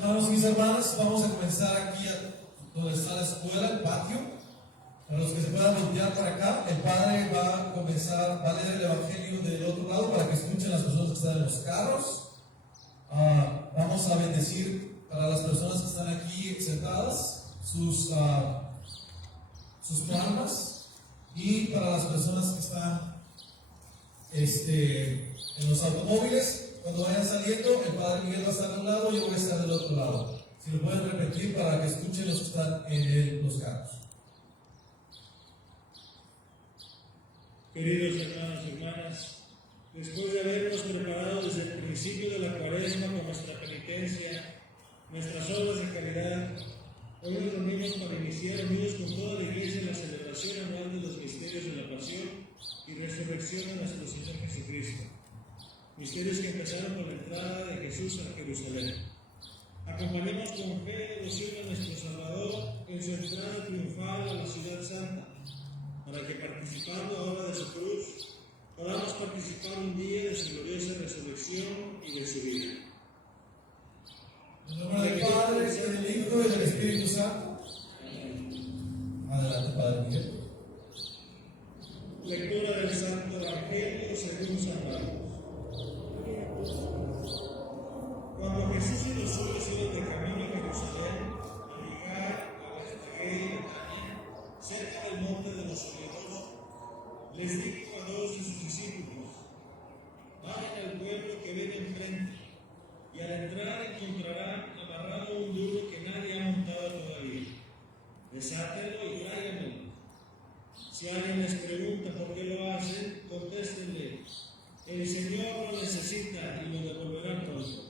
Hermanos y mis hermanas, vamos a comenzar aquí donde está la escuela, el patio. Para los que se puedan voltear para acá, el padre va a leer el evangelio del otro lado para que escuchen las personas que están en los carros. Vamos a bendecir para las personas que están aquí sentadas sus palmas, y para las personas que están en los automóviles. Cuando vayan saliendo, el padre Miguel va a estar de un lado y yo voy a estar del otro lado. Si lo pueden repetir para que escuchen los que están en los carros. Queridos hermanos y hermanas, después de habernos preparado desde el principio de la Cuaresma con nuestra penitencia, nuestras obras de caridad, hoy nos reunimos para iniciar, unidos con toda la Iglesia, la celebración anual de los misterios de la Pasión y Resurrección de nuestro Señor Jesucristo. Misterios que empezaron con la entrada de Jesús a Jerusalén. Acompañemos con fe y devoción a nuestro Salvador en su entrada triunfal a la ciudad santa, para que participando ahora de su cruz, podamos participar un día de su gloriosa resurrección y de su vida. En nombre del Padre, del Hijo y del Espíritu Santo. Adelante, Padre Miguel. Lectura del Santo Evangelio según San Marcos. Cuando Jesús y los suyos iban de camino a Jerusalén, al llegar a Betfagé y Betania, cerca del monte de los Olivos, les dijo a dos de sus discípulos: vayan al pueblo que ven enfrente, y al entrar encontrarán amarrado un burro que nadie ha montado todavía. Desátenlo y tráiganmelo. Si alguien les pregunta por qué lo hacen, contéstenle: el Señor lo necesita y lo devolverá pronto.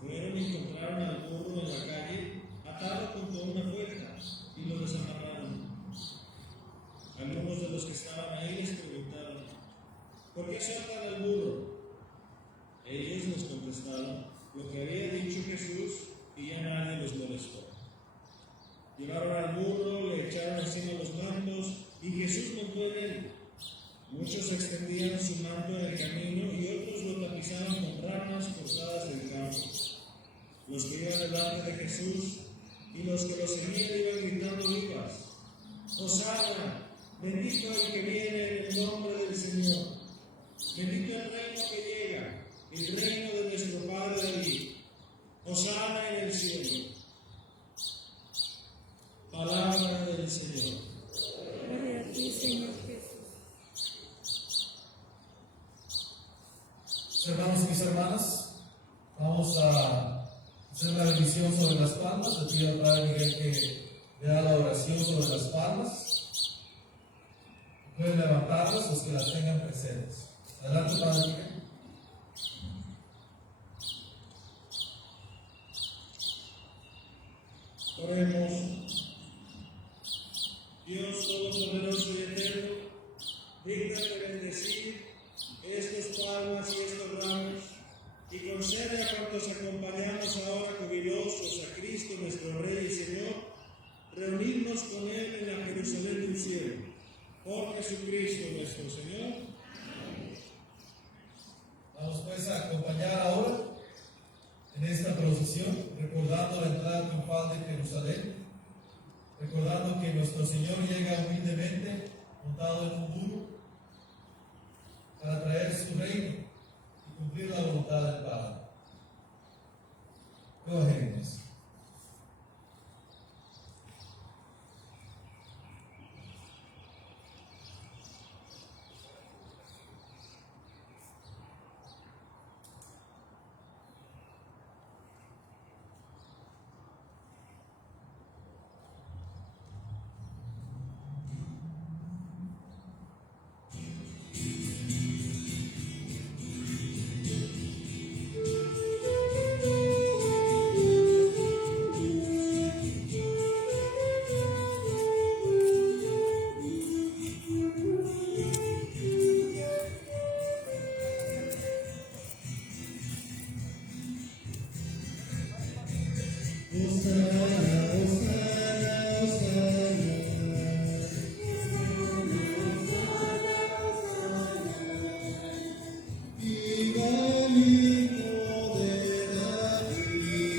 Fueron y encontraron al burro en la calle, atado junto a una puerta, y lo desamarraron. Algunos de los que estaban ahí les preguntaron: ¿por qué sueltan al burro? Ellos les contestaron lo que había dicho Jesús, y ya nadie los molestó. Llevaron al burro, le echaron encima los mantos, y Jesús montó en él. Muchos extendían su manto en el camino, y otros lo tapizaban con ramas cortadas del campo. Los que iban delante de Jesús y los que lo seguían iban gritando vivas: ¡Hosana! Bendito el que viene en el nombre del Señor. Bendito el reino que llega, el reino de nuestro Padre David. Hosana en el cielo. Palabra del Señor. Gloria a ti, Señor Jesús. Hermanos y mis hermanas, vamos a hacer la bendición sobre las palmas. Le pido al Padre Miguel que le haga la oración sobre las palmas. Pueden levantarlas los que las tengan presentes. Adelante, Padre Miguel. Oremos. Dios Todopoderoso y Eterno, dígnate bendecir estas palmas y estos ramos, y concede a cuantos acompañamos ahora jubilosos a Cristo nuestro Rey y Señor, reunirnos con Él en la Jerusalén del cielo. Por Jesucristo nuestro Señor. Vamos pues a acompañar ahora en esta procesión, recordando la entrada triunfal de Jerusalén, recordando que nuestro Señor llega humildemente montado en un burro para traer su reino y cumplir la voluntad del Padre. Evangelio. Hijo de David.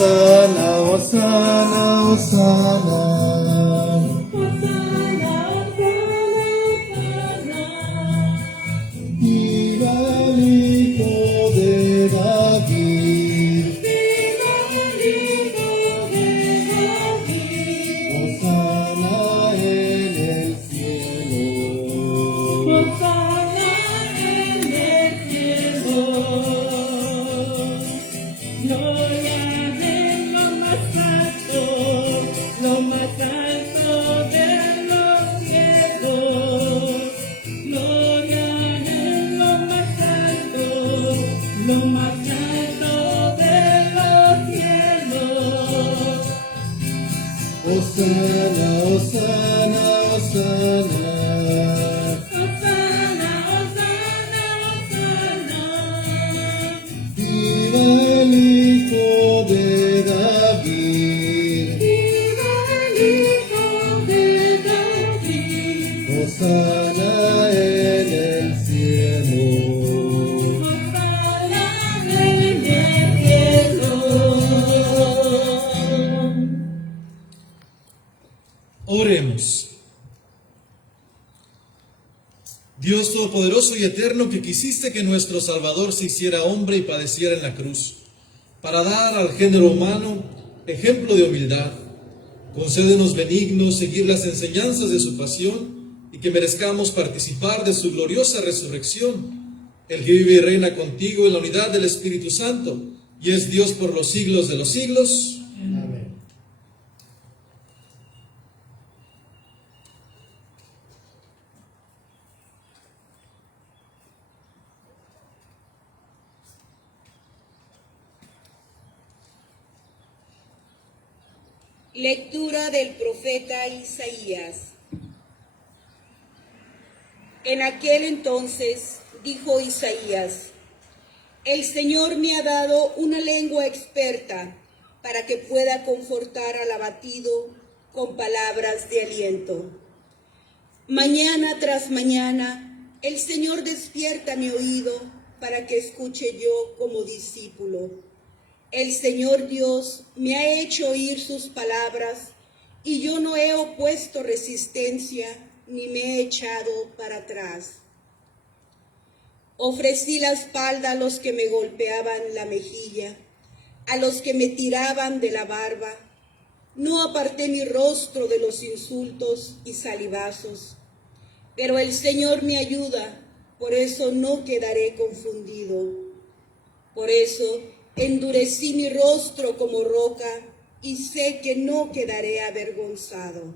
Hosana, Hosana, Hosana. Viva el Hijo de David. Hosana en el cielo. Gloria en lo más alto de los cielos. Gloria en lo más alto de los cielos. Hosana, Hosana, Hosana. Hosana, Hosana, Hosana. Viva el Hijo de David. Viva el Hijo de David. Hosana en el cielo. Hosana en el cielo. Oremos. Dios Todopoderoso y Eterno, que quisiste que nuestro Salvador se hiciera hombre y padeciera en la cruz, para dar al género humano ejemplo de humildad, concédenos benignos seguir las enseñanzas de su pasión y que merezcamos participar de su gloriosa resurrección, el que vive y reina contigo en la unidad del Espíritu Santo, y es Dios por los siglos de los siglos. Amén. Lectura del profeta Isaías. En aquel entonces dijo Isaías: el Señor me ha dado una lengua experta para que pueda confortar al abatido con palabras de aliento. Mañana tras mañana, el Señor despierta mi oído para que escuche yo como discípulo. El Señor Dios me ha hecho oír sus palabras y yo no he opuesto resistencia ni me he echado para atrás. Ofrecí la espalda a los que me golpeaban la mejilla, a los que me tiraban de la barba. No aparté mi rostro de los insultos y salivazos. Pero el Señor me ayuda, por eso no quedaré confundido. Por eso endurecí mi rostro como roca y sé que no quedaré avergonzado.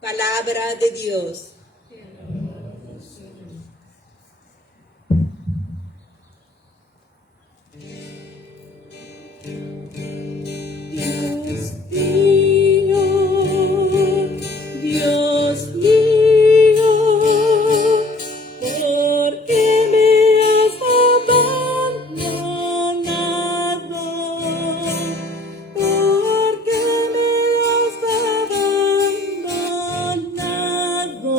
Palabra de Dios. Dios mío, ¿por qué me has abandonado? ¿Por qué me has abandonado?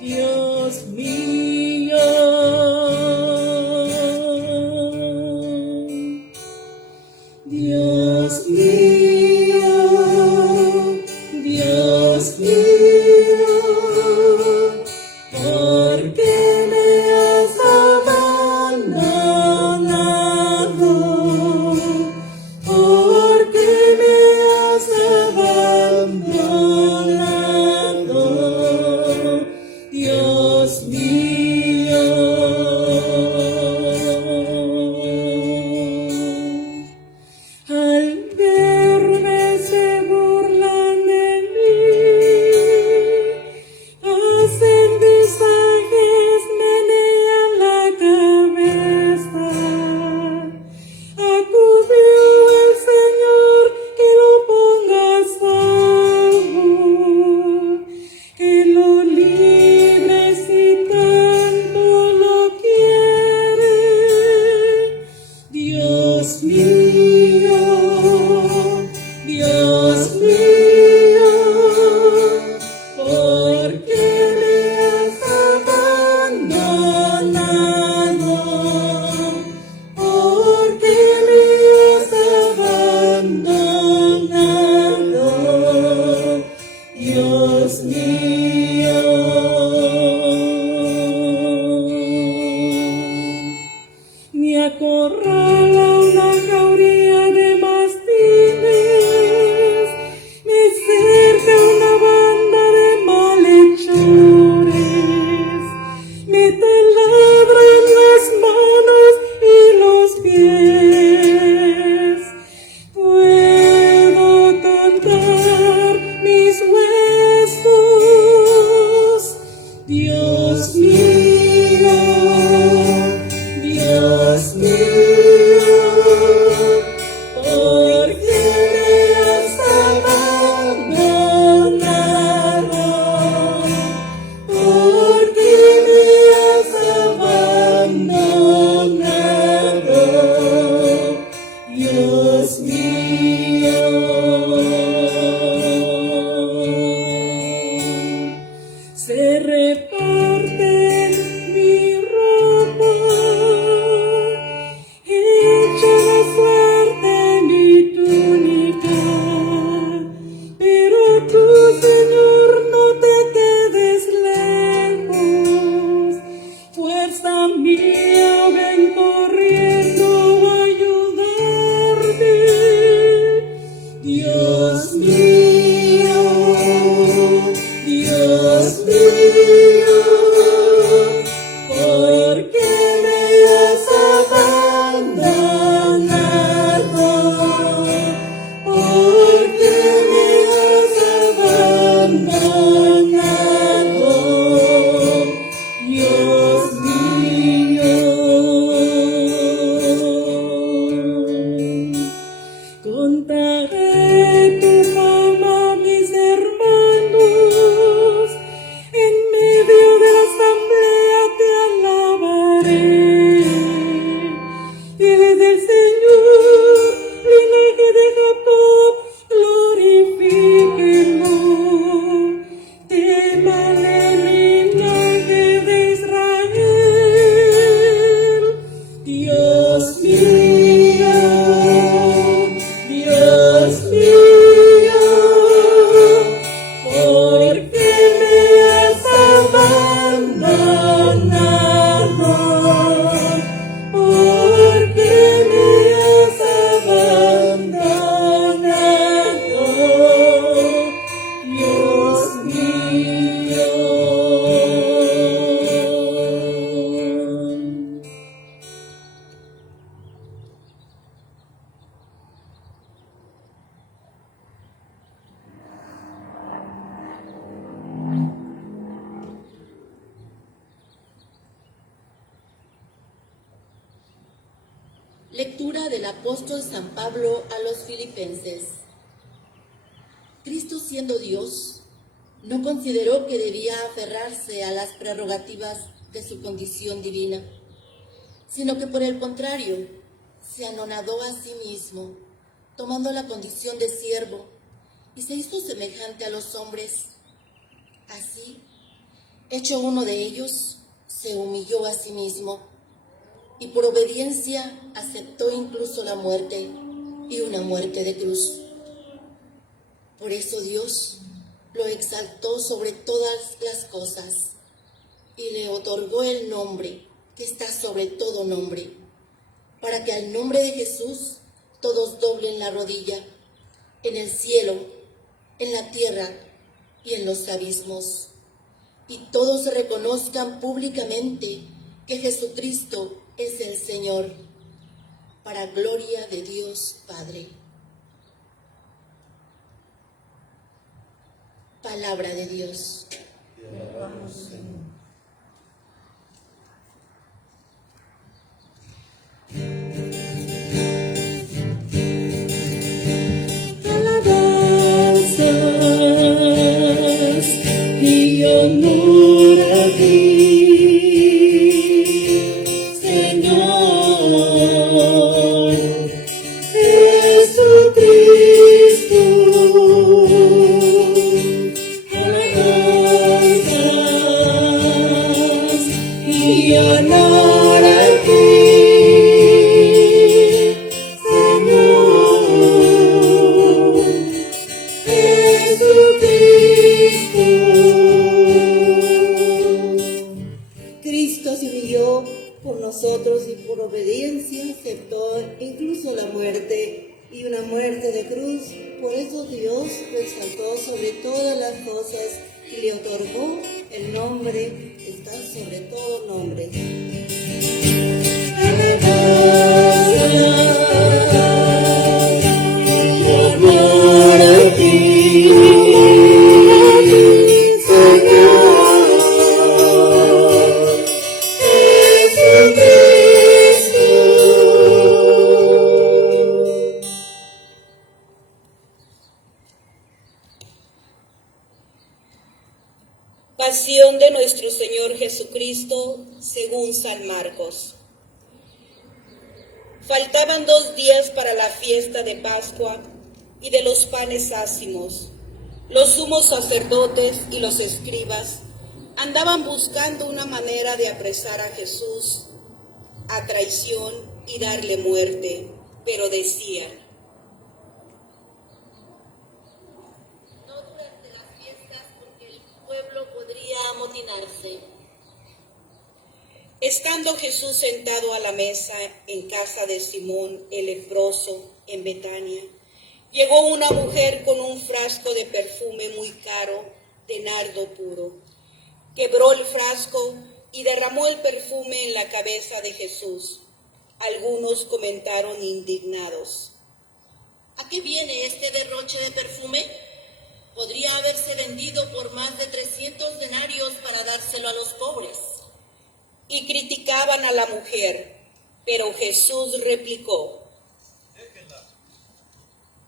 Dios mío. Dios mío, Dios mío, ¿por qué me has abandonado? ¿Por qué me has abandonado? Dios mío. Al verme se burlan de mí, hacen visajes, menean la cabeza. Acudió el Señor que lo ponga a salvo, que lo libre si tal lado, porque me has abandonado, Dios mío. Lectura del apóstol San Pablo a los Filipenses. Cristo, siendo Dios, no consideró que debía aferrarse a las prerrogativas de su condición divina, sino que por el contrario, se anonadó a sí mismo, tomando la condición de siervo, y se hizo semejante a los hombres. Así, hecho uno de ellos, se humilló a sí mismo, y por obediencia aceptó incluso la muerte, y una muerte de cruz. Por eso Dios lo exaltó sobre todas las cosas, y le otorgó el nombre que está sobre todo nombre, para que al nombre de Jesús todos doblen la rodilla, en el cielo, en la tierra y en los abismos, y todos reconozcan públicamente que Jesucristo es el Señor, para gloria de Dios Padre. Palabra de Dios. Alabanzas y honor a ti, Señor Jesucristo. Alabanzas y honor a ti, Señor Jesucristo. Cristo se humilló por nosotros y por obediencia aceptó incluso la muerte y una muerte de cruz. Por eso Dios lo exaltó sobre todas las cosas y le otorgó el nombre que está sobre todo nombre. Honor a ti, Señor Jesucristo. Pasión de nuestro Señor Jesucristo según San Marcos. Faltaban 2 días para la fiesta de Pascua y de los panes ácimos. Los sumos sacerdotes y los escribas andaban buscando una manera de apresar a Jesús a traición y darle muerte, pero decían: No durante las fiestas, porque el pueblo podría amotinarse. Estando Jesús sentado a la mesa en casa de Simón el leproso en Betania, llegó una mujer con un frasco de perfume muy caro de nardo puro. Quebró el frasco y derramó el perfume en la cabeza de Jesús. Algunos comentaron indignados: ¿A qué viene este derroche de perfume? Podría haberse vendido por más de 300 denarios para dárselo a los pobres. y criticaban a la mujer, pero Jesús replicó: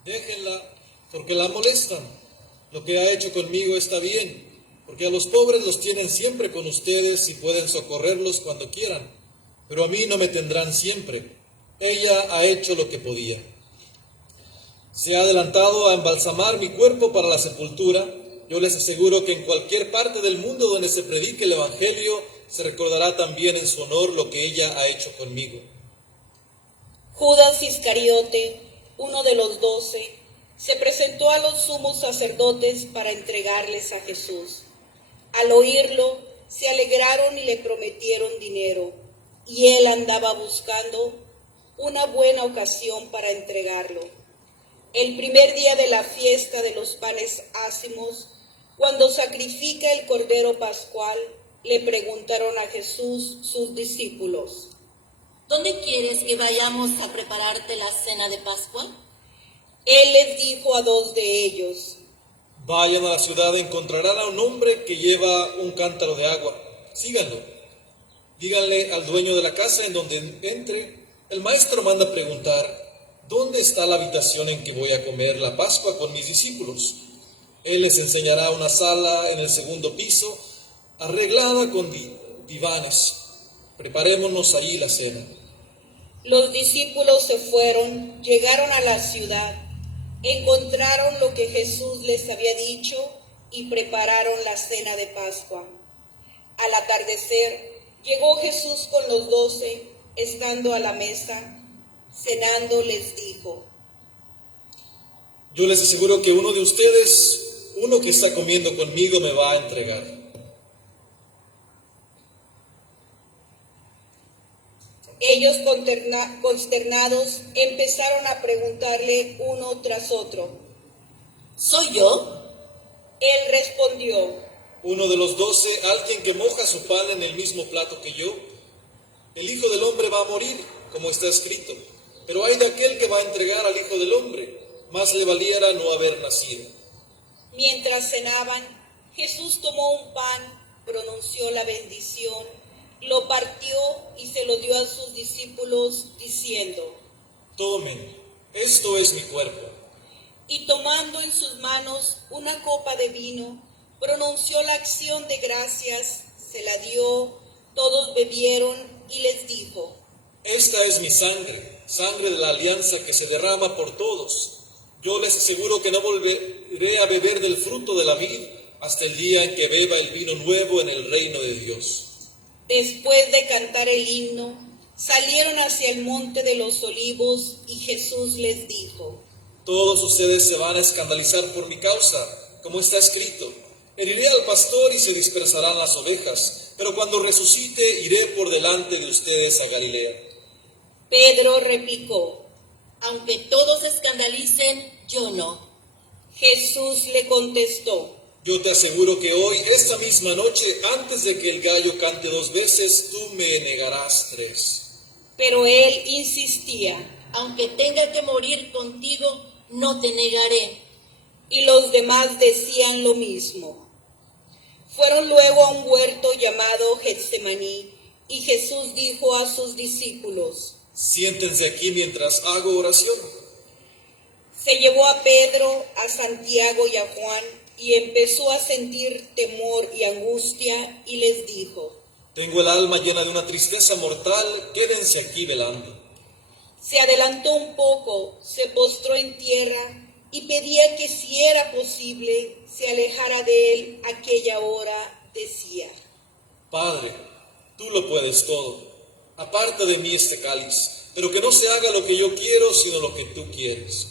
Déjenla, porque la molestan. Lo que ha hecho conmigo está bien, porque a los pobres los tienen siempre con ustedes y pueden socorrerlos cuando quieran, pero a mí no me tendrán siempre. Ella ha hecho lo que podía. Se ha adelantado a embalsamar mi cuerpo para la sepultura. Yo les aseguro que en cualquier parte del mundo donde se predique el Evangelio, se recordará también en su honor lo que ella ha hecho conmigo. Judas Iscariote, uno de los 12, se presentó a los sumos sacerdotes para entregarles a Jesús. Al oírlo, se alegraron y le prometieron dinero, y él andaba buscando una buena ocasión para entregarlo. El primer día de la fiesta de los panes ácimos, cuando sacrifica el cordero pascual, le preguntaron a Jesús sus discípulos: ¿Dónde quieres que vayamos a prepararte la cena de Pascua? Él les dijo a dos de ellos: Vayan a la ciudad, encontrarán a un hombre que lleva un cántaro de agua. Síganlo. Díganle al dueño de la casa en donde entre: el maestro manda preguntar, ¿dónde está la habitación en que voy a comer la Pascua con mis discípulos? Él les enseñará una sala en el segundo piso, arreglada con divanes. Preparémonos allí la cena. Los discípulos se fueron, llegaron a la ciudad, encontraron lo que Jesús les había dicho y prepararon la cena de Pascua. Al atardecer, llegó Jesús con los 12, estando a la mesa, cenando, les dijo: Yo les aseguro que uno de ustedes, uno que está comiendo conmigo, me va a entregar. Ellos, consternados, empezaron a preguntarle uno tras otro: ¿Soy yo? Él respondió: Uno de los 12, alguien que moja su pan en el mismo plato que yo. El Hijo del Hombre va a morir, como está escrito, pero hay de aquel que va a entregar al Hijo del Hombre, más le valiera no haber nacido. Mientras cenaban, Jesús tomó un pan, pronunció la bendición, lo partió y se lo dio a sus discípulos, diciendo: Tomen, esto es mi cuerpo. Y tomando en sus manos una copa de vino, pronunció la acción de gracias, se la dio, todos bebieron y les dijo: Esta es mi sangre, sangre de la alianza que se derrama por todos. Yo les aseguro que no volveré a beber del fruto de la vid hasta el día en que beba el vino nuevo en el reino de Dios. Después de cantar el himno, salieron hacia el monte de los olivos y Jesús les dijo: Todos ustedes se van a escandalizar por mi causa, como está escrito. Heriré al pastor y se dispersarán las ovejas, pero cuando resucite iré por delante de ustedes a Galilea. Pedro replicó: Aunque todos se escandalicen, yo no. Jesús le contestó: Yo te aseguro que hoy, esta misma noche, antes de que el gallo cante 2 veces, tú me negarás 3. Pero él insistía. Aunque tenga que morir contigo, no te negaré. Y los demás decían lo mismo. Fueron luego a un huerto llamado Getsemaní, y Jesús dijo a sus discípulos: Siéntense aquí mientras hago oración. Se llevó a Pedro, a Santiago y a Juan, y empezó a sentir temor y angustia, y les dijo: Tengo el alma llena de una tristeza mortal, quédense aquí velando. Se adelantó un poco, se postró en tierra y pedía que, si era posible, se alejara de él aquella hora. Decía: Padre, tú lo puedes todo. Aparta de mí este cáliz, pero que no se haga lo que yo quiero, sino lo que tú quieres.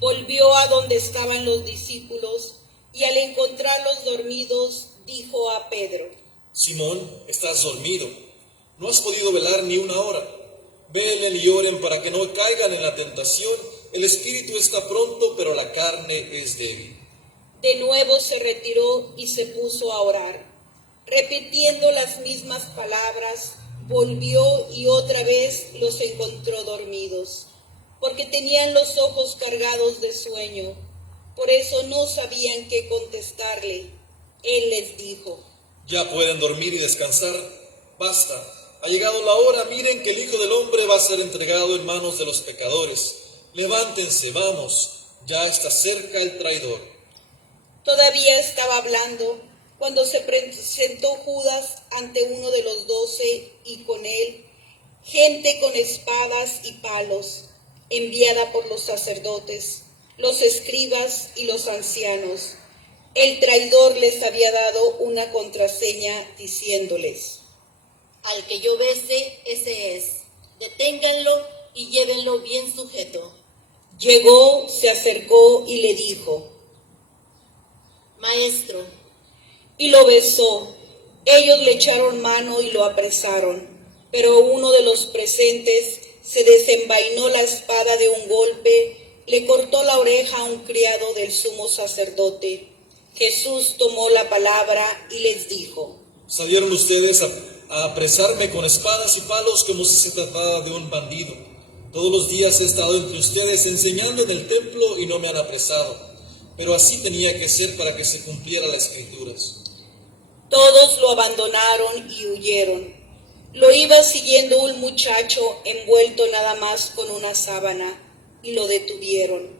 Volvió a donde estaban los discípulos y, al encontrarlos dormidos, dijo a Pedro: Simón, estás dormido. No has podido velar ni una hora. Velen y oren para que no caigan en la tentación. El espíritu está pronto, pero la carne es débil. De nuevo se retiró y se puso a orar. Repitiendo las mismas palabras, volvió y otra vez los encontró dormidos, porque tenían los ojos cargados de sueño. Por eso no sabían qué contestarle. Él les dijo: Ya pueden dormir y descansar. Basta. Ha llegado la hora. Miren que el Hijo del Hombre va a ser entregado en manos de los pecadores. Levántense, vamos. Ya está cerca el traidor. Todavía estaba hablando cuando se presentó Judas ante uno de los 12, y con él gente con espadas y palos, enviada por los sacerdotes, los escribas y los ancianos. El traidor les había dado una contraseña diciéndoles: Al que yo bese, ese es. Deténganlo y llévenlo bien sujeto. Llegó, se acercó y le dijo: Maestro, y lo besó. Ellos le echaron mano y lo apresaron, pero uno de los presentes se desenvainó la espada de un golpe, le cortó la oreja a un criado del sumo sacerdote. Jesús tomó la palabra y les dijo: Salieron ustedes a apresarme con espadas y palos como si se tratara de un bandido. Todos los días he estado entre ustedes enseñando en el templo y no me han apresado, pero así tenía que ser para que se cumplieran las escrituras. Todos lo abandonaron y huyeron. Lo iba siguiendo un muchacho envuelto nada más con una sábana, y lo detuvieron.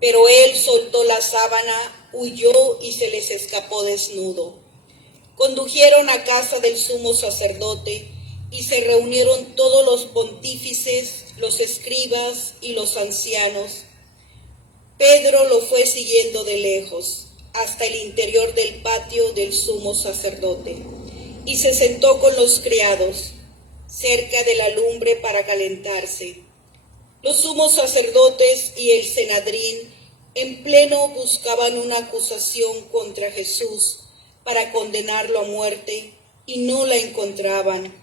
Pero él soltó la sábana, huyó y se les escapó desnudo. Condujeron a casa del sumo sacerdote y se reunieron todos los pontífices, los escribas y los ancianos. Pedro lo fue siguiendo de lejos hasta el interior del patio del sumo sacerdote y se sentó con los criados cerca de la lumbre para calentarse. Los sumos sacerdotes y el Sanedrín en pleno buscaban una acusación contra Jesús para condenarlo a muerte y no la encontraban,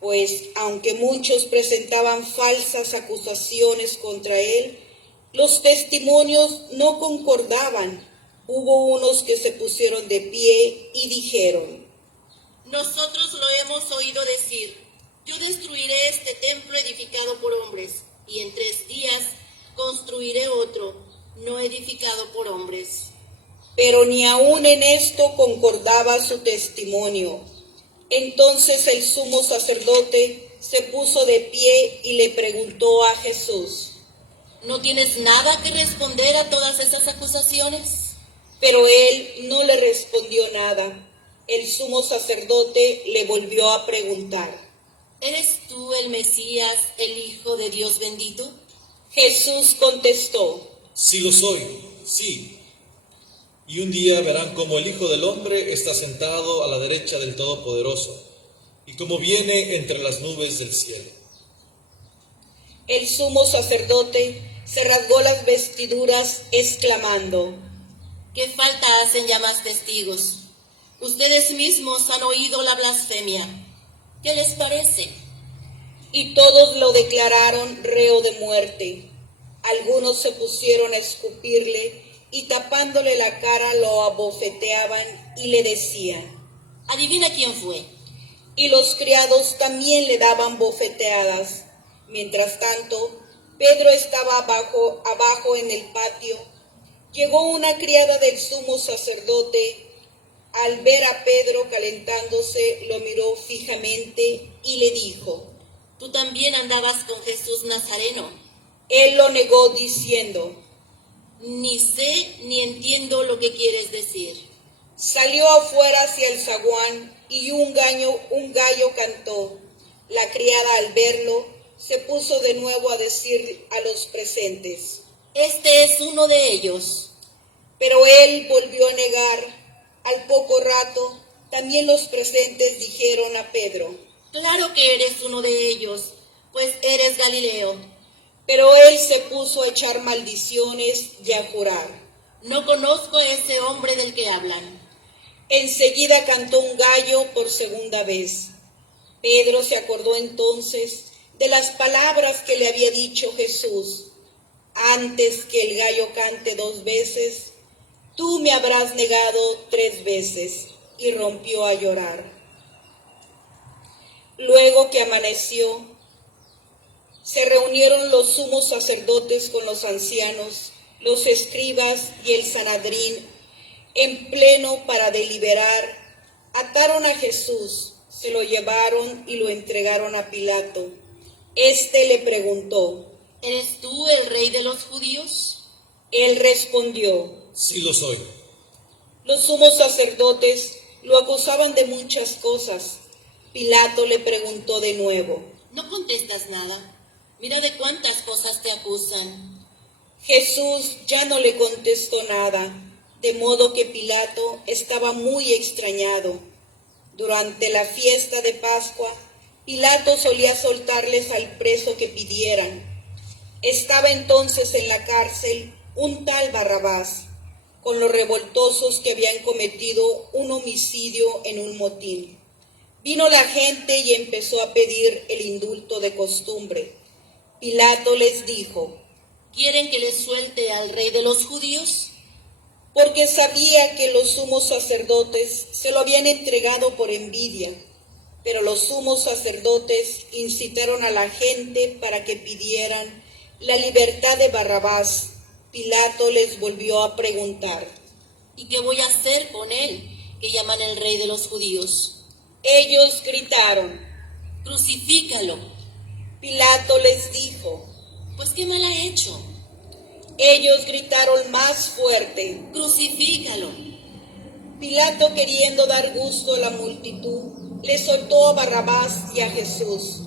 pues aunque muchos presentaban falsas acusaciones contra él, los testimonios no concordaban. Hubo unos que se pusieron de pie y dijeron: Nosotros lo hemos oído decir: yo destruiré este templo edificado por hombres, y en 3 días construiré otro, no edificado por hombres. Pero ni aun en esto concordaba su testimonio. Entonces el sumo sacerdote se puso de pie y le preguntó a Jesús: ¿No tienes nada que responder a todas esas acusaciones? Pero él no le respondió nada. El sumo sacerdote le volvió a preguntar: ¿Eres tú el Mesías, el Hijo de Dios bendito? Jesús contestó: Sí lo soy, sí. Y un día verán cómo el Hijo del Hombre está sentado a la derecha del Todopoderoso, y cómo viene entre las nubes del cielo. El sumo sacerdote se rasgó las vestiduras, exclamando: ¿Qué falta hacen ya más testigos? Ustedes mismos han oído la blasfemia. ¿Qué les parece? Y todos lo declararon reo de muerte. Algunos se pusieron a escupirle y tapándole la cara lo abofeteaban y le decían: Adivina quién fue. Y los criados también le daban bofeteadas. Mientras tanto, Pedro estaba abajo en el patio. Llegó una criada del sumo sacerdote. Al ver a Pedro calentándose, lo miró fijamente y le dijo: Tú también andabas con Jesús Nazareno. Él lo negó diciendo: Ni sé ni entiendo lo que quieres decir. Salió afuera hacia el zaguán y un gallo cantó. La criada, al verlo, se puso de nuevo a decir a los presentes: Este es uno de ellos. Pero él volvió a negar. Al poco rato, también los presentes dijeron a Pedro: Claro que eres uno de ellos, pues eres Galileo. Pero él se puso a echar maldiciones y a jurar: No conozco a ese hombre del que hablan. Enseguida cantó un gallo por segunda vez. Pedro se acordó entonces de las palabras que le había dicho Jesús: Antes que el gallo cante 2 veces, tú me habrás negado 3 veces, y rompió a llorar. Luego que amaneció, se reunieron los sumos sacerdotes con los ancianos, los escribas y el Sanedrín en pleno para deliberar. Ataron a Jesús, se lo llevaron y lo entregaron a Pilato. Este le preguntó: ¿Eres tú el rey de los judíos? Él respondió: Sí lo soy. Los sumos sacerdotes lo acusaban de muchas cosas. Pilato le preguntó de nuevo: No contestas nada. Mira de cuántas cosas te acusan. Jesús ya no le contestó nada, de modo que Pilato estaba muy extrañado. Durante la fiesta de Pascua, Pilato solía soltarles al preso que pidieran. Estaba entonces en la cárcel un tal Barrabás, con los revoltosos que habían cometido un homicidio en un motín. Vino la gente y empezó a pedir el indulto de costumbre. Pilato les dijo: ¿Quieren que les suelte al rey de los judíos? Porque sabía que los sumos sacerdotes se lo habían entregado por envidia. Pero los sumos sacerdotes incitaron a la gente para que pidieran la libertad de Barrabás. Pilato les volvió a preguntar: ¿Y qué voy a hacer con él, que llaman el rey de los judíos? Ellos gritaron. Crucifícalo. Pilato les dijo: Pues ¿qué mal ha hecho? Ellos gritaron más fuerte. Crucifícalo. Pilato, queriendo dar gusto a la multitud, le soltó a Barrabás y a Jesús.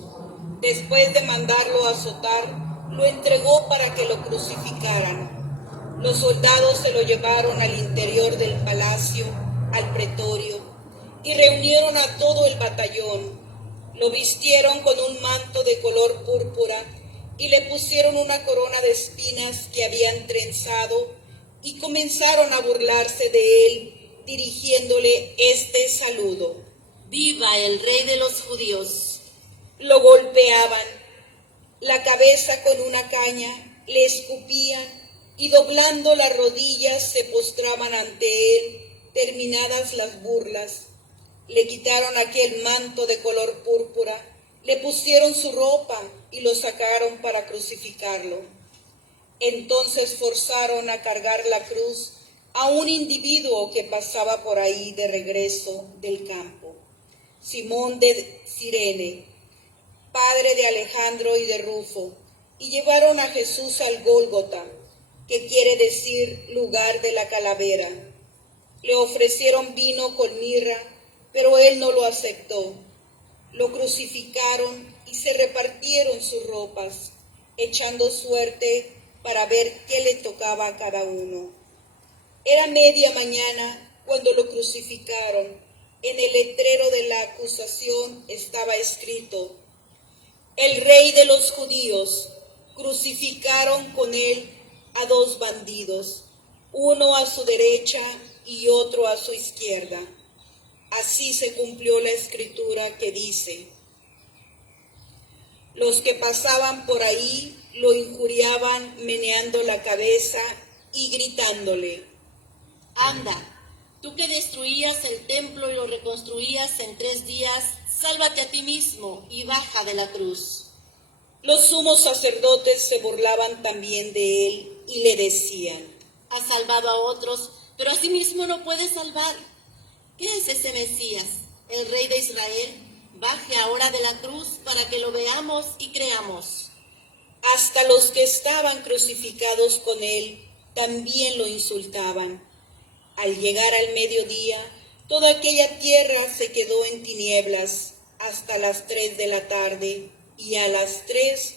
Después de mandarlo azotar, lo entregó para que lo crucificaran. Los soldados se lo llevaron al interior del palacio, al pretorio, y reunieron a todo el batallón. Lo vistieron con un manto de color púrpura y le pusieron una corona de espinas que habían trenzado, y comenzaron a burlarse de él, dirigiéndole este saludo: ¡Viva el rey de los judíos! Lo golpeaban la cabeza con una caña, le escupían y doblando las rodillas se postraban ante él. Terminadas las burlas, le quitaron aquel manto de color púrpura, le pusieron su ropa y lo sacaron para crucificarlo. Entonces forzaron a cargar la cruz a un individuo que pasaba por ahí de regreso del campo, Simón de Cirene, padre de Alejandro y de Rufo, y llevaron a Jesús al Gólgota, que quiere decir lugar de la calavera. Le ofrecieron vino con mirra, pero él no lo aceptó. Lo crucificaron y se repartieron sus ropas, echando suerte para ver qué le tocaba a cada uno. Era media mañana cuando lo crucificaron. En el letrero de la acusación estaba escrito: el rey de los judíos. Crucificaron con él a dos bandidos, uno a su derecha y otro a su izquierda. Así se cumplió la escritura que dice: los que pasaban por ahí lo injuriaban meneando la cabeza y gritándole: Anda, tú que destruías el templo y lo reconstruías en 3 días, sálvate a ti mismo y baja de la cruz. Los sumos sacerdotes se burlaban también de él y le decían: Has salvado a otros, pero a sí mismo no puedes salvar. ¿Qué es ese Mesías, el rey de Israel? Baje ahora de la cruz para que lo veamos y creamos. Hasta los que estaban crucificados con él también lo insultaban. Al llegar al mediodía, toda aquella tierra se quedó en tinieblas hasta las 3 de la tarde, y a las 3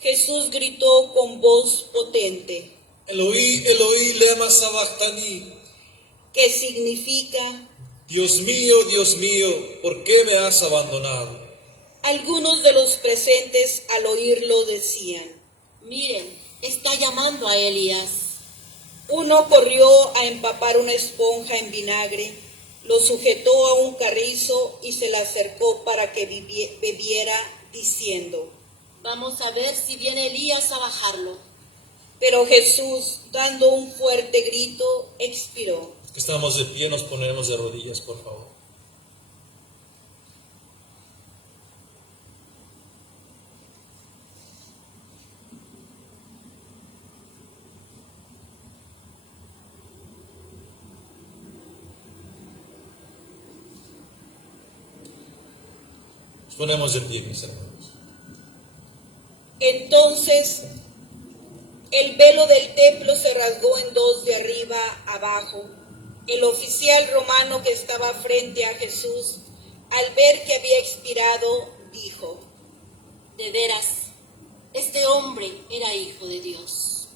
Jesús gritó con voz potente: Eloí, Eloí, lema sabachthani. que significa: Dios mío, ¿por qué me has abandonado? Algunos de los presentes al oírlo decían: Miren, está llamando a Elías. Uno corrió a empapar una esponja en vinagre, lo sujetó a un carrizo y se le acercó para que bebiera, diciendo: Vamos a ver si viene Elías a bajarlo. Pero Jesús, dando un fuerte grito, expiró. Estamos de pie, nos ponemos de rodillas, por favor. Nos ponemos de pie, mis hermanos. Entonces el velo del templo se rasgó en dos de arriba abajo. El oficial romano que estaba frente a Jesús, al ver que había expirado, dijo: De veras, este hombre era hijo de Dios.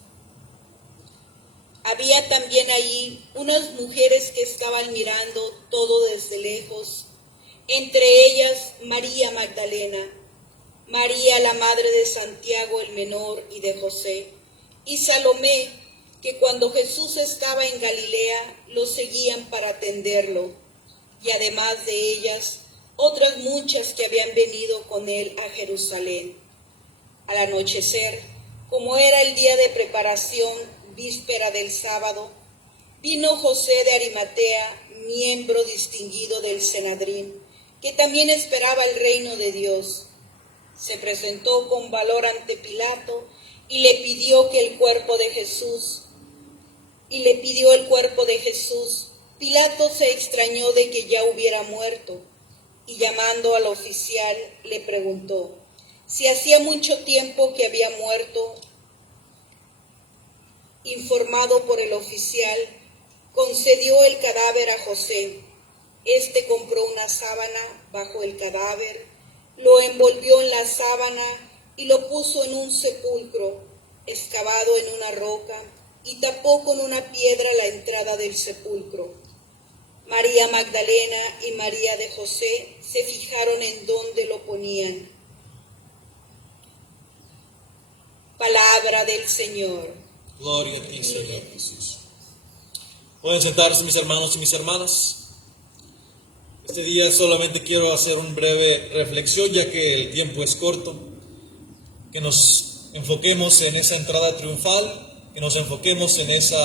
Había también allí unas mujeres que estaban mirando todo desde lejos, entre ellas María Magdalena, María la madre de Santiago el menor y de José, y Salomé, que cuando Jesús estaba en Galilea lo seguían para atenderlo, y además de ellas otras muchas que habían venido con él a Jerusalén. Al anochecer, como era el día de preparación, víspera del sábado, vino José de Arimatea, miembro distinguido del Sanedrín, que también esperaba el reino de Dios. Se presentó con valor ante Pilato y le pidió el cuerpo de Jesús. Pilato se extrañó de que ya hubiera muerto y llamando al oficial le preguntó si hacía mucho tiempo que había muerto. Informado por el oficial, concedió el cadáver a José. Este compró una sábana bajo el cadáver, lo envolvió en la sábana y lo puso en un sepulcro excavado en una roca y tapó con una piedra la entrada del sepulcro. María Magdalena y María de José se fijaron en dónde lo ponían. Palabra del Señor. Gloria a ti, Señor Jesús. Pueden sentarse, mis hermanos y mis hermanas. Este día solamente quiero hacer una breve reflexión, ya que el tiempo es corto. Que nos enfoquemos en esa entrada triunfal, que nos enfoquemos en ese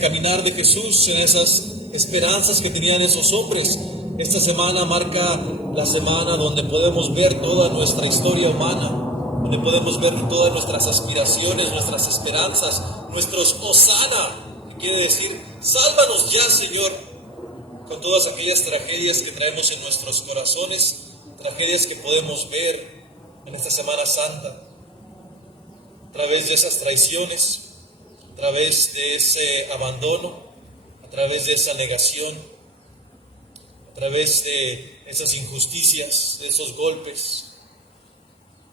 caminar de Jesús, en esas esperanzas que tenían esos hombres. Esta semana marca la semana donde podemos ver toda nuestra historia humana, donde podemos ver todas nuestras aspiraciones, nuestras esperanzas, nuestros Hosana, que quiere decir, sálvanos ya, Señor, con todas aquellas tragedias que traemos en nuestros corazones, tragedias que podemos ver en esta Semana Santa, a través de esas traiciones, a través de ese abandono, a través de esa negación, a través de esas injusticias, de esos golpes,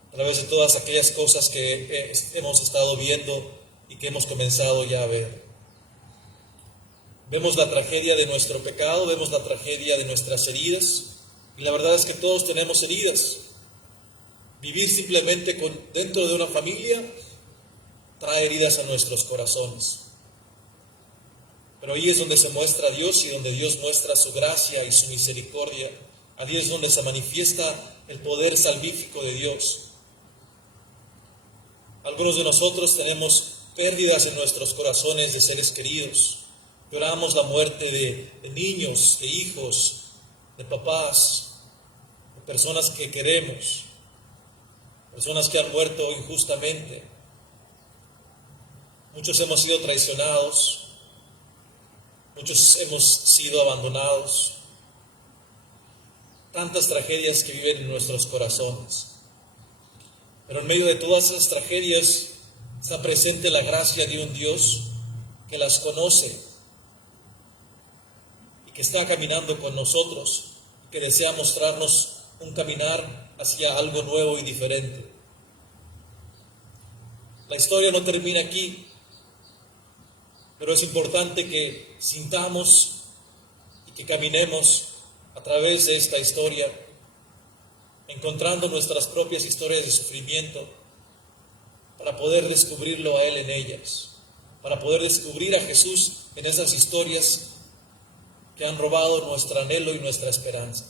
a través de todas aquellas cosas que hemos estado viendo y que hemos comenzado ya a ver. Vemos la tragedia de nuestro pecado, vemos la tragedia de nuestras heridas, y la verdad es que todos tenemos heridas. Vivir simplemente dentro de una familia trae heridas a nuestros corazones. Pero ahí es donde se muestra Dios y donde Dios muestra su gracia y su misericordia. Ahí es donde se manifiesta el poder salvífico de Dios. Algunos de nosotros tenemos pérdidas en nuestros corazones de seres queridos. Lloramos la muerte de niños, de hijos, de papás, de personas que queremos, personas que han muerto injustamente. Muchos hemos sido traicionados, muchos hemos sido abandonados. Tantas tragedias que viven en nuestros corazones. Pero en medio de todas esas tragedias está presente la gracia de un Dios que las conoce y que está caminando con nosotros, que desea mostrarnos un caminar hacia algo nuevo y diferente. La historia no termina aquí, pero es importante que sintamos y que caminemos a través de esta historia, encontrando nuestras propias historias de sufrimiento, para poder descubrirlo a Él en ellas, para poder descubrir a Jesús en esas historias que han robado nuestro anhelo y nuestra esperanza.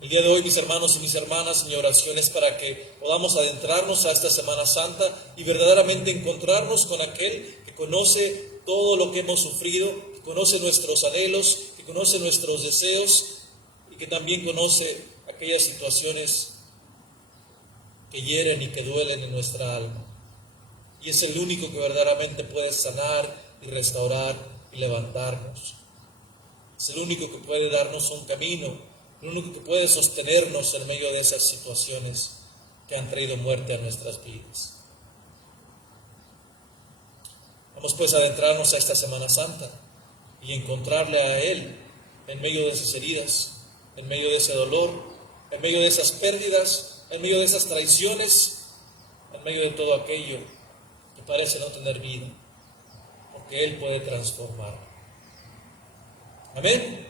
El día de hoy, mis hermanos y mis hermanas, mi oración es para que podamos adentrarnos a esta Semana Santa y verdaderamente encontrarnos con aquel que conoce todo lo que hemos sufrido, que conoce nuestros anhelos, que conoce nuestros deseos y que también conoce aquellas situaciones que hieren y que duelen en nuestra alma. Y es el único que verdaderamente puede sanar y restaurar y levantarnos. Es el único que puede darnos un camino, el único que puede sostenernos en medio de esas situaciones que han traído muerte a nuestras vidas. Vamos pues a adentrarnos a esta Semana Santa y encontrarle a Él en medio de esas heridas, en medio de ese dolor, en medio de esas pérdidas, en medio de esas traiciones, en medio de todo aquello que parece no tener vida, porque Él puede transformar. Amén.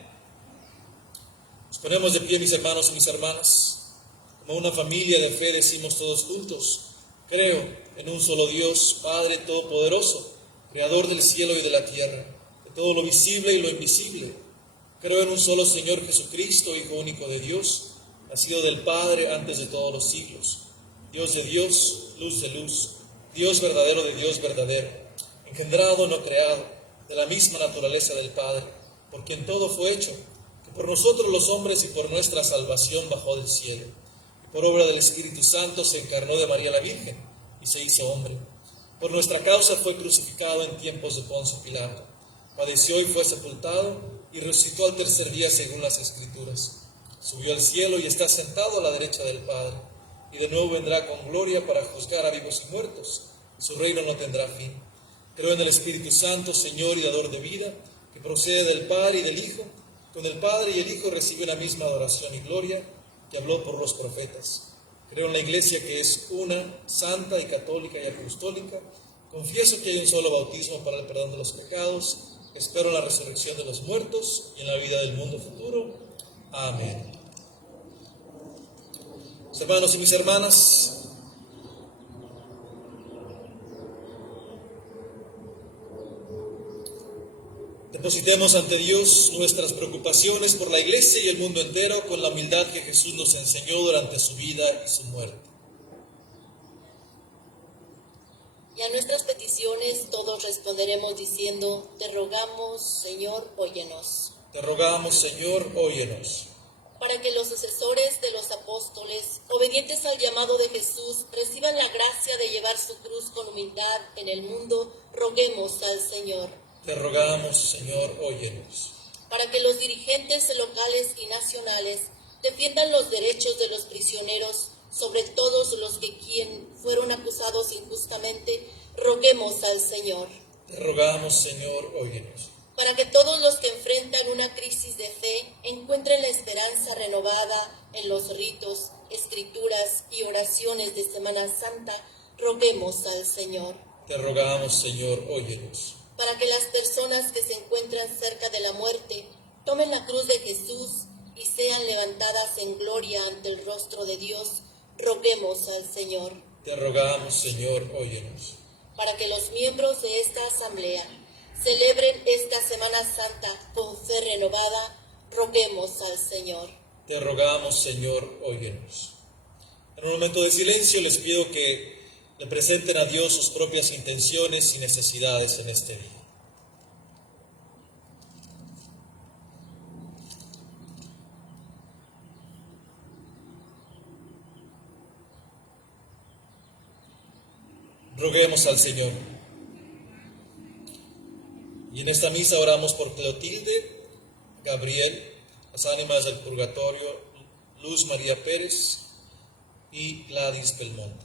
Nos ponemos de pie, mis hermanos y mis hermanas. Como una familia de fe decimos todos juntos: creo en un solo Dios, Padre Todopoderoso, Creador del cielo y de la tierra, de todo lo visible y lo invisible. Creo en un solo Señor Jesucristo, Hijo único de Dios, nacido del Padre antes de todos los siglos, Dios de Dios, luz de luz, Dios verdadero de Dios verdadero, engendrado, no creado, de la misma naturaleza del Padre, por quien todo fue hecho, que por nosotros los hombres y por nuestra salvación bajó del cielo, y por obra del Espíritu Santo se encarnó de María la Virgen y se hizo hombre. Por nuestra causa fue crucificado en tiempos de Poncio Pilato, padeció y fue sepultado, y resucitó al tercer día según las Escrituras. Subió al cielo y está sentado a la derecha del Padre, y de nuevo vendrá con gloria para juzgar a vivos y muertos, y su reino no tendrá fin. Creo en el Espíritu Santo, Señor y dador de vida, que procede del Padre y del Hijo. Con el Padre y el Hijo recibe la misma adoración y gloria, que habló por los profetas. Creo en la Iglesia que es una, santa y católica y apostólica. Confieso que hay un solo bautismo para el perdón de los pecados. Espero en la resurrección de los muertos y en la vida del mundo futuro. Amén. Mis hermanos y mis hermanas, depositemos ante Dios nuestras preocupaciones por la Iglesia y el mundo entero con la humildad que Jesús nos enseñó durante su vida y su muerte. Y a nuestras peticiones todos responderemos diciendo: te rogamos, Señor, óyenos. Te rogamos, Señor, óyenos. Para que los sucesores de los apóstoles, obedientes al llamado de Jesús, reciban la gracia de llevar su cruz con humildad en el mundo, roguemos al Señor. Te rogamos, Señor, óyenos. Para que los dirigentes locales y nacionales defiendan los derechos de los prisioneros, sobre todos los que fueron acusados injustamente, roguemos al Señor. Te rogamos, Señor, óyenos. Para que todos los que enfrentan una crisis de fe encuentren la esperanza renovada en los ritos, escrituras y oraciones de Semana Santa, roguemos al Señor. Te rogamos, Señor, óyenos. Para que las personas que se encuentran cerca de la muerte tomen la cruz de Jesús y sean levantadas en gloria ante el rostro de Dios, roguemos al Señor. Te rogamos, Señor, óyenos. Para que los miembros de esta asamblea celebren esta Semana Santa con fe renovada, roguemos al Señor. Te rogamos, Señor, óyenos. En un momento de silencio les pido que le presenten a Dios sus propias intenciones y necesidades en este día. Roguemos al Señor. Y en esta misa oramos por Clotilde, Gabriel, las ánimas del purgatorio, Luz María Pérez y Gladys Belmonte.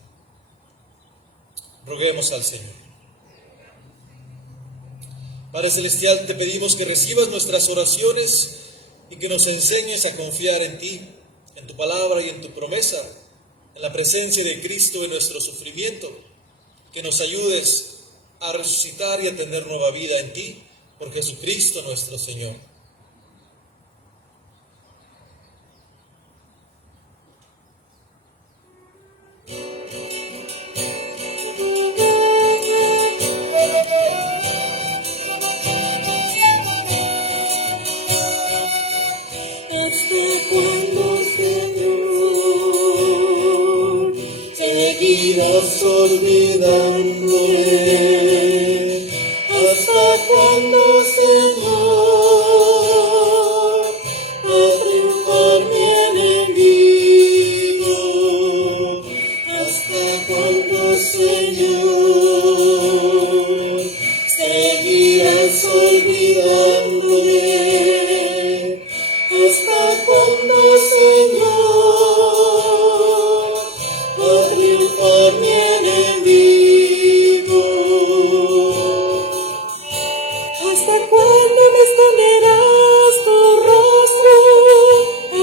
Roguemos al Señor. Padre Celestial, te pedimos que recibas nuestras oraciones y que nos enseñes a confiar en ti, en tu palabra y en tu promesa, en la presencia de Cristo en nuestro sufrimiento, que nos ayudes a resucitar y a tener nueva vida en ti, por Jesucristo nuestro Señor. ¿Hasta cuándo, Señor, seguirás olvidándome? ¿Hasta cuándo, Señor, va a triunfar mi enemigo? ¿Hasta cuándo, Señor, seguirás olvidándome? ¿Hasta cuándo, Señor, va a triunfar mi enemigo? ¿Hasta cuándo me esconderás tu rostro?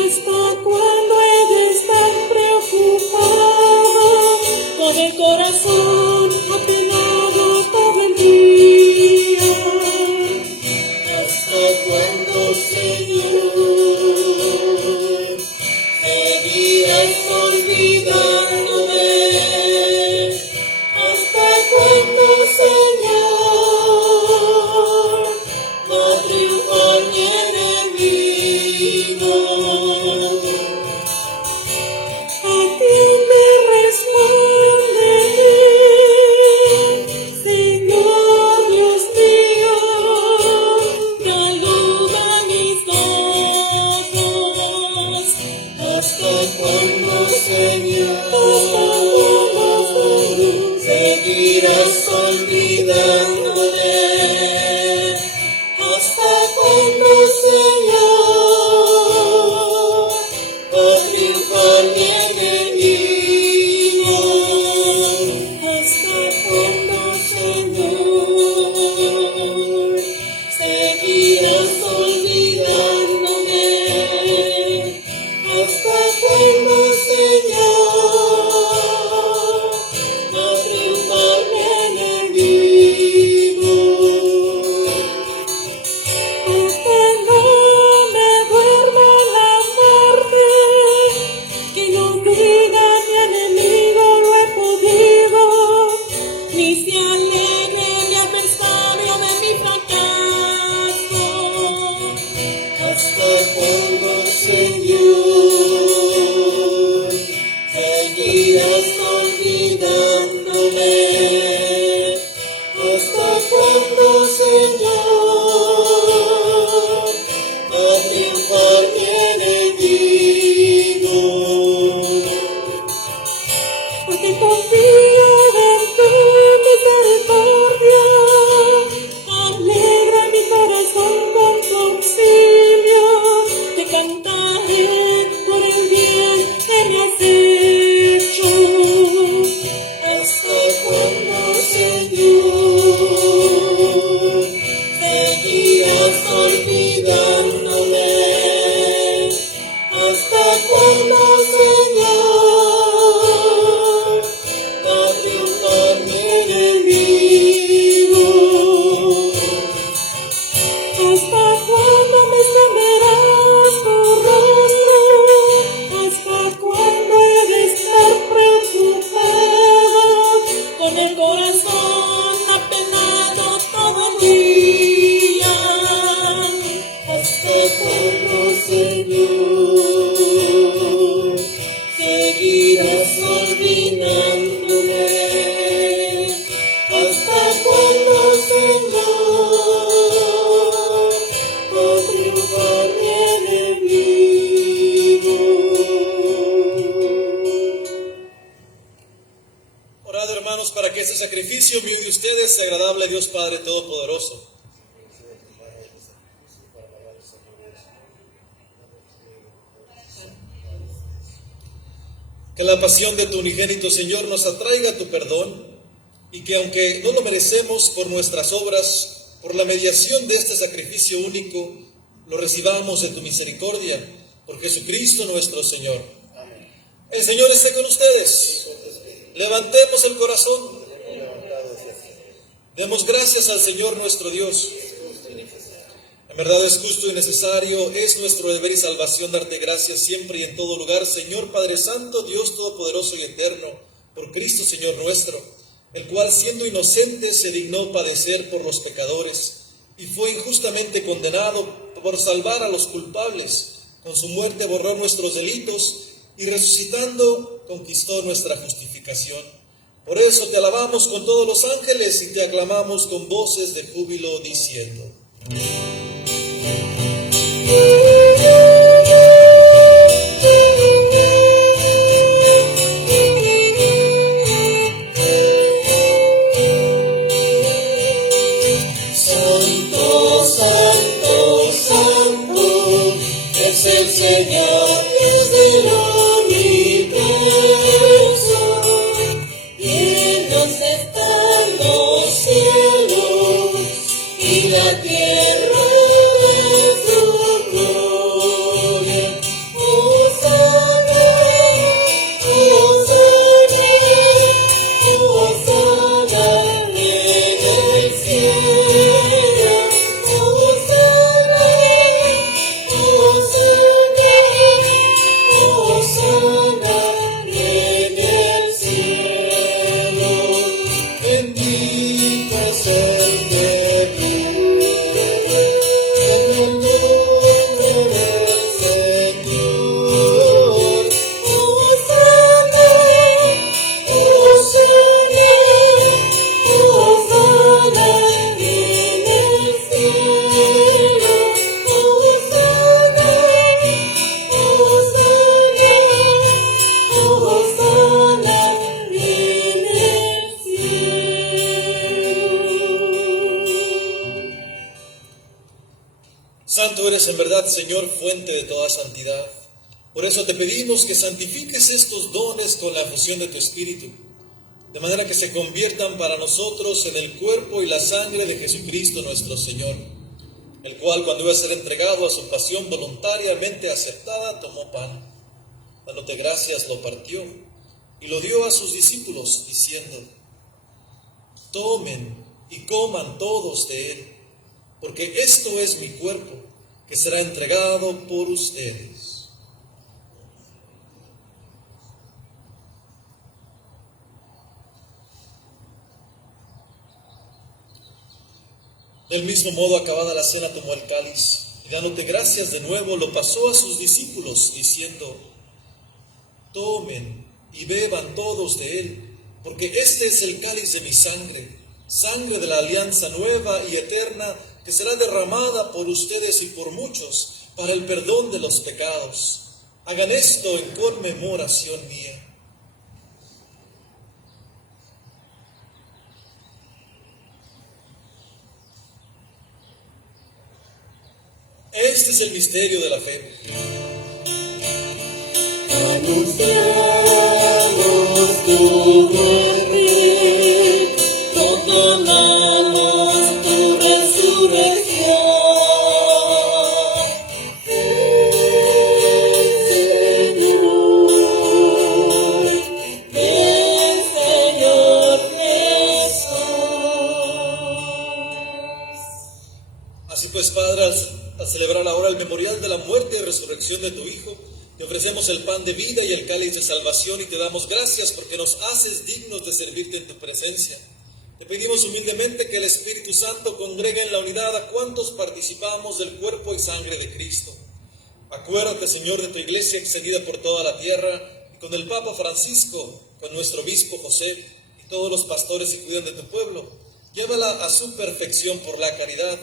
¿Hasta cuándo he de estar preocupado, con el corazón apenado todo el día? ¿Hasta cuándo, Señor, seguirás olvidándome? ¿Hasta cuándo, Señor, va a triunfar mi enemigo? ¿Hasta cuándo, Señor, seguirás olvidándome? ¿Hasta cuándo, Señor, va a triunfar mi enemigo? ¿Hasta cuándo, Señor, seguirás olvidándome? ¿Hasta cuándo, Señor, va a triunfar mi enemigo? Hasta no me duerma la muerte, que no diga mi enemigo lo he podido, ni se alegre mi adversario de mi fracaso. ¿Hasta cuándo, Señor, seguirás olvidándome? ¿Hasta cuándo, Señor, va a triunfar mi enemigo? Porque confío en tu misericordia, alegra mi corazón con tu auxilio, te cantaré por el bien que me has hecho. ¿Hasta cuándo, Señor, seguirás olvidándome? ¿Hasta cuándo, Señor, va a triunfar mi enemigo? ¿Hasta cuándo me esconderás tu rostro? ¿Hasta cuándo he de estar preocupado, con el corazón apenado todo el día? ¿Hasta cuándo, Señor, seguirás olvidándome? ¿Hasta cuándo, Señor, va a triunfar mi enemigo? Orad, hermanos, para que este sacrificio mío de ustedes sea agradable a Dios Padre Todopoderoso. Que la pasión de tu unigénito Señor nos atraiga a tu perdón, y que aunque no lo merecemos por nuestras obras, por la mediación de este sacrificio único, lo recibamos de tu misericordia, por Jesucristo nuestro Señor. El Señor esté con ustedes. Levantemos el corazón. Demos gracias al Señor nuestro Dios. En verdad es justo y necesario, es nuestro deber y salvación darte gracias siempre y en todo lugar, Señor Padre Santo, Dios Todopoderoso y Eterno, por Cristo Señor nuestro, el cual siendo inocente se dignó padecer por los pecadores y fue injustamente condenado por salvar a los culpables. Con su muerte borró nuestros delitos y resucitando conquistó nuestra justificación. Por eso te alabamos con todos los ángeles y te aclamamos con voces de júbilo diciendo: Santo, Santo, Santo, es el Señor Dios del universo. Llenos están los cielos y la tierra de su gloria. eres en verdad, Señor, fuente de toda santidad. Por eso te pedimos que santifiques estos dones con la fusión de tu Espíritu, de manera que se conviertan para nosotros en el cuerpo y la sangre de Jesucristo nuestro Señor, el cual, cuando iba a ser entregado a su pasión voluntariamente aceptada, tomó pan. Dándote gracias, lo partió y lo dio a sus discípulos, diciendo: tomen y coman todos de él, porque esto es mi cuerpo, que será entregado por ustedes. Del mismo modo, acabada la cena, tomó el cáliz y, dándote gracias de nuevo, lo pasó a sus discípulos, diciendo: tomen y beban todos de él, porque este es el cáliz de mi sangre, sangre de la alianza nueva y eterna, que será derramada por ustedes y por muchos para el perdón de los pecados. Hagan esto en conmemoración mía. Este es el misterio de la fe. Anunciamos tu muerte, proclamamos tu resurrección. Ven, Señor Jesús. Así pues, Padre, al celebrar ahora el memorial de la muerte y resurrección de tu Hijo, te ofrecemos el pan de vida y el cáliz de salvación y te damos gracias porque nos haces dignos de servirte en tu presencia. Te pedimos humildemente que el Espíritu Santo congregue en la unidad a cuantos participamos del cuerpo y sangre de Cristo. Acuérdate, Señor, de tu iglesia extendida por toda la tierra, y con el Papa Francisco, con nuestro obispo José y todos los pastores que cuidan de tu pueblo. Llévala a su perfección por la caridad.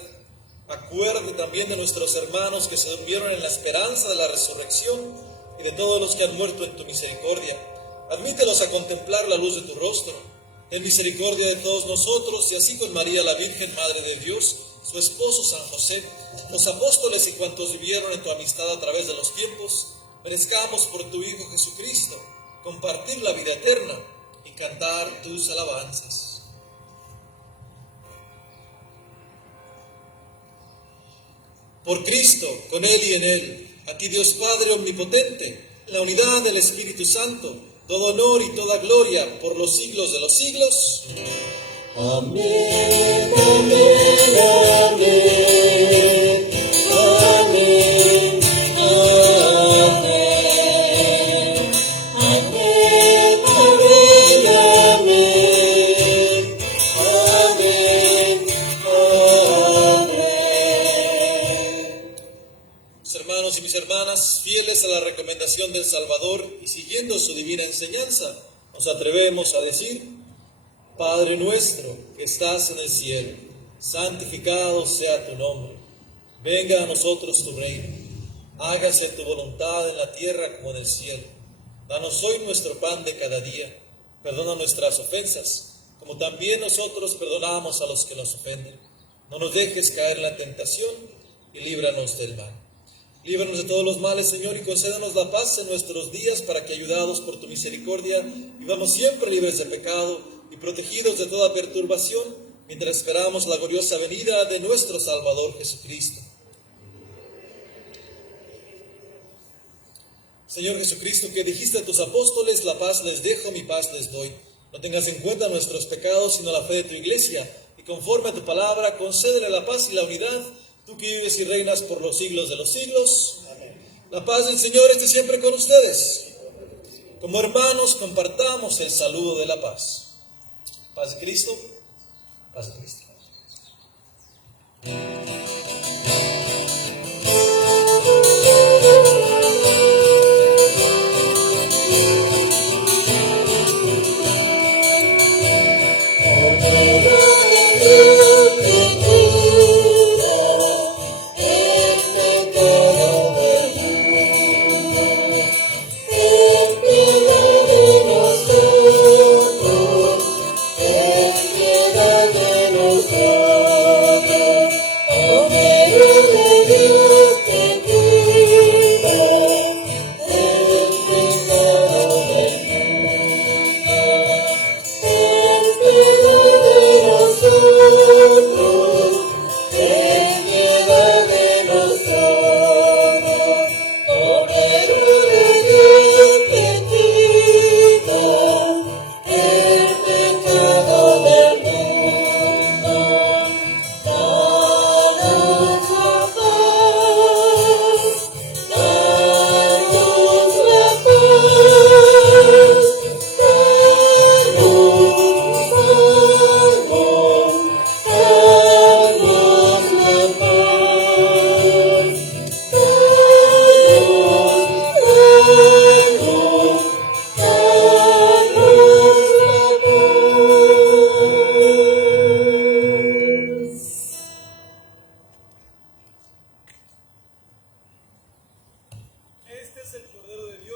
Acuérdate también de nuestros hermanos que se durmieron en la esperanza de la resurrección y de todos los que han muerto en tu misericordia. Admítelos a contemplar la luz de tu rostro. Ten misericordia de todos nosotros, y así con María, la Virgen Madre de Dios, su esposo San José, los apóstoles y cuantos vivieron en tu amistad a través de los tiempos, merezcamos por tu Hijo Jesucristo compartir la vida eterna y cantar tus alabanzas. Por Cristo, con Él y en Él, a ti Dios Padre Omnipotente, en la unidad del Espíritu Santo, todo honor y toda gloria por los siglos de los siglos. Amén, amén, amén, amén, amén, amén, amén, amén, amén, amén. Mis hermanos y mis hermanas, fieles a la recomendación del Salvador y siguiendo su divina enseñanza, nos atrevemos a decir: Padre nuestro que estás en el cielo, santificado sea tu nombre. Venga a nosotros tu reino. Hágase tu voluntad en la tierra como en el cielo. Danos hoy nuestro pan de cada día. Perdona nuestras ofensas, como también nosotros perdonamos a los que nos ofenden. No nos dejes caer en la tentación y líbranos del mal. Líbranos de todos los males, Señor, y concédanos la paz en nuestros días, para que, ayudados por tu misericordia, vivamos siempre libres de pecado y protegidos de toda perturbación, mientras esperamos la gloriosa venida de nuestro Salvador Jesucristo. Señor Jesucristo, que dijiste a tus apóstoles: la paz les dejo, mi paz les doy. No tengas en cuenta nuestros pecados, sino la fe de tu iglesia, y conforme a tu palabra, concédele la paz y la unidad, tú que vives y reinas por los siglos de los siglos. Amén. La paz del Señor esté siempre con ustedes. Como hermanos, compartamos el saludo de la paz. Paz de Cristo, paz de Cristo. Nosotros, oh,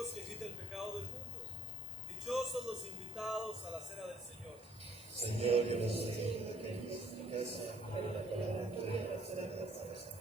Dios que quita el pecado del mundo. Dichosos los invitados a la cena del Señor. Señor, yo no soy digno de que entres en mi casa, pero la palabra tuya bastará para salvación.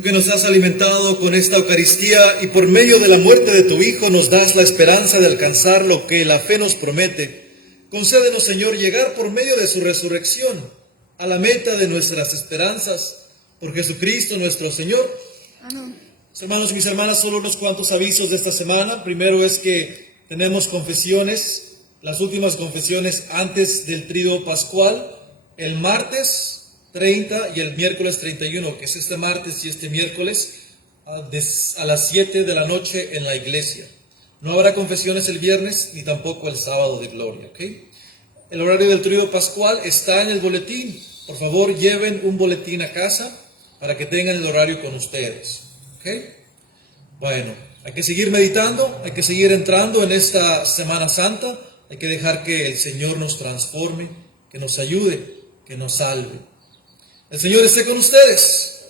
Tú que nos has alimentado con esta Eucaristía y por medio de la muerte de tu Hijo nos das la esperanza de alcanzar lo que la fe nos promete, concédenos, Señor, llegar por medio de su resurrección a la meta de nuestras esperanzas, por Jesucristo nuestro Señor. Mis hermanos y mis hermanas, solo unos cuantos avisos de esta semana. Primero es que tenemos confesiones, las últimas confesiones antes del Tríodo Pascual, el martes 30 y el miércoles 31, que es este martes y este miércoles, a las 7 de la noche en la iglesia. No habrá confesiones el viernes ni tampoco el sábado de gloria, ¿ok? El horario del Tríodo Pascual está en el boletín. Por favor, lleven un boletín a casa para que tengan el horario con ustedes, ¿ok? Bueno, hay que seguir meditando, hay que seguir entrando en esta Semana Santa, hay que dejar que el Señor nos transforme, que nos ayude, que nos salve. El Señor esté con ustedes.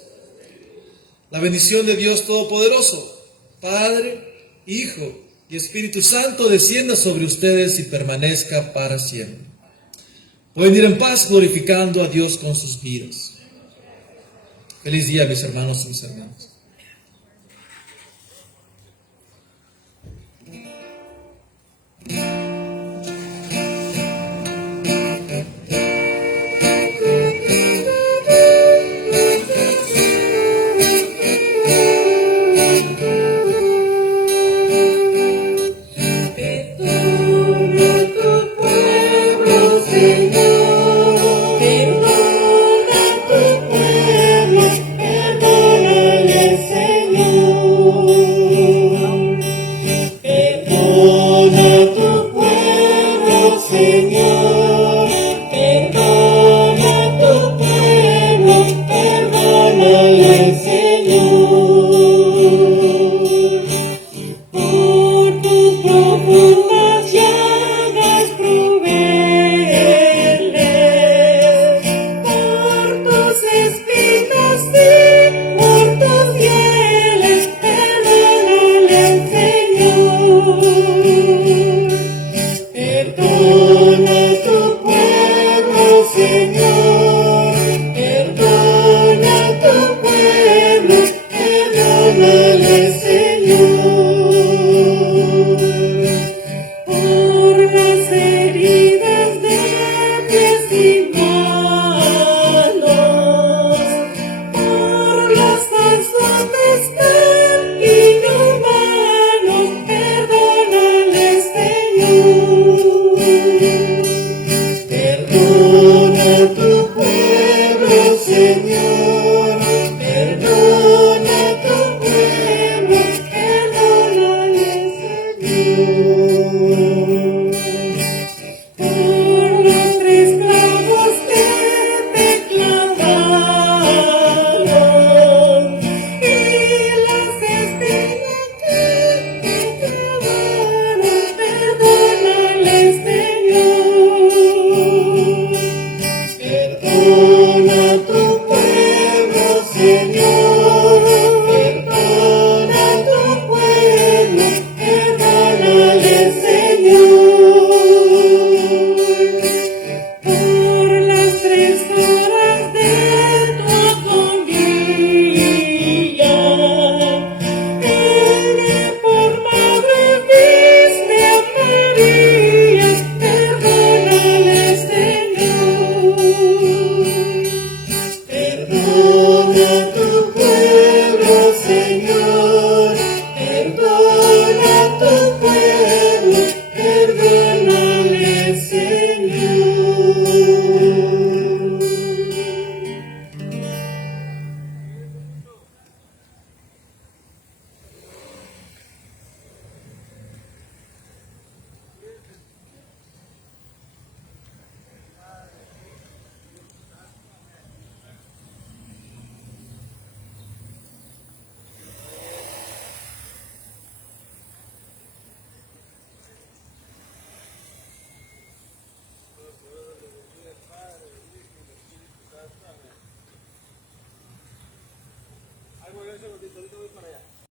La bendición de Dios Todopoderoso, Padre, Hijo y Espíritu Santo descienda sobre ustedes y permanezca para siempre. Pueden ir en paz glorificando a Dios con sus vidas. Feliz día, mis hermanos y mis hermanas. Ahí voy, ahorita voy para allá.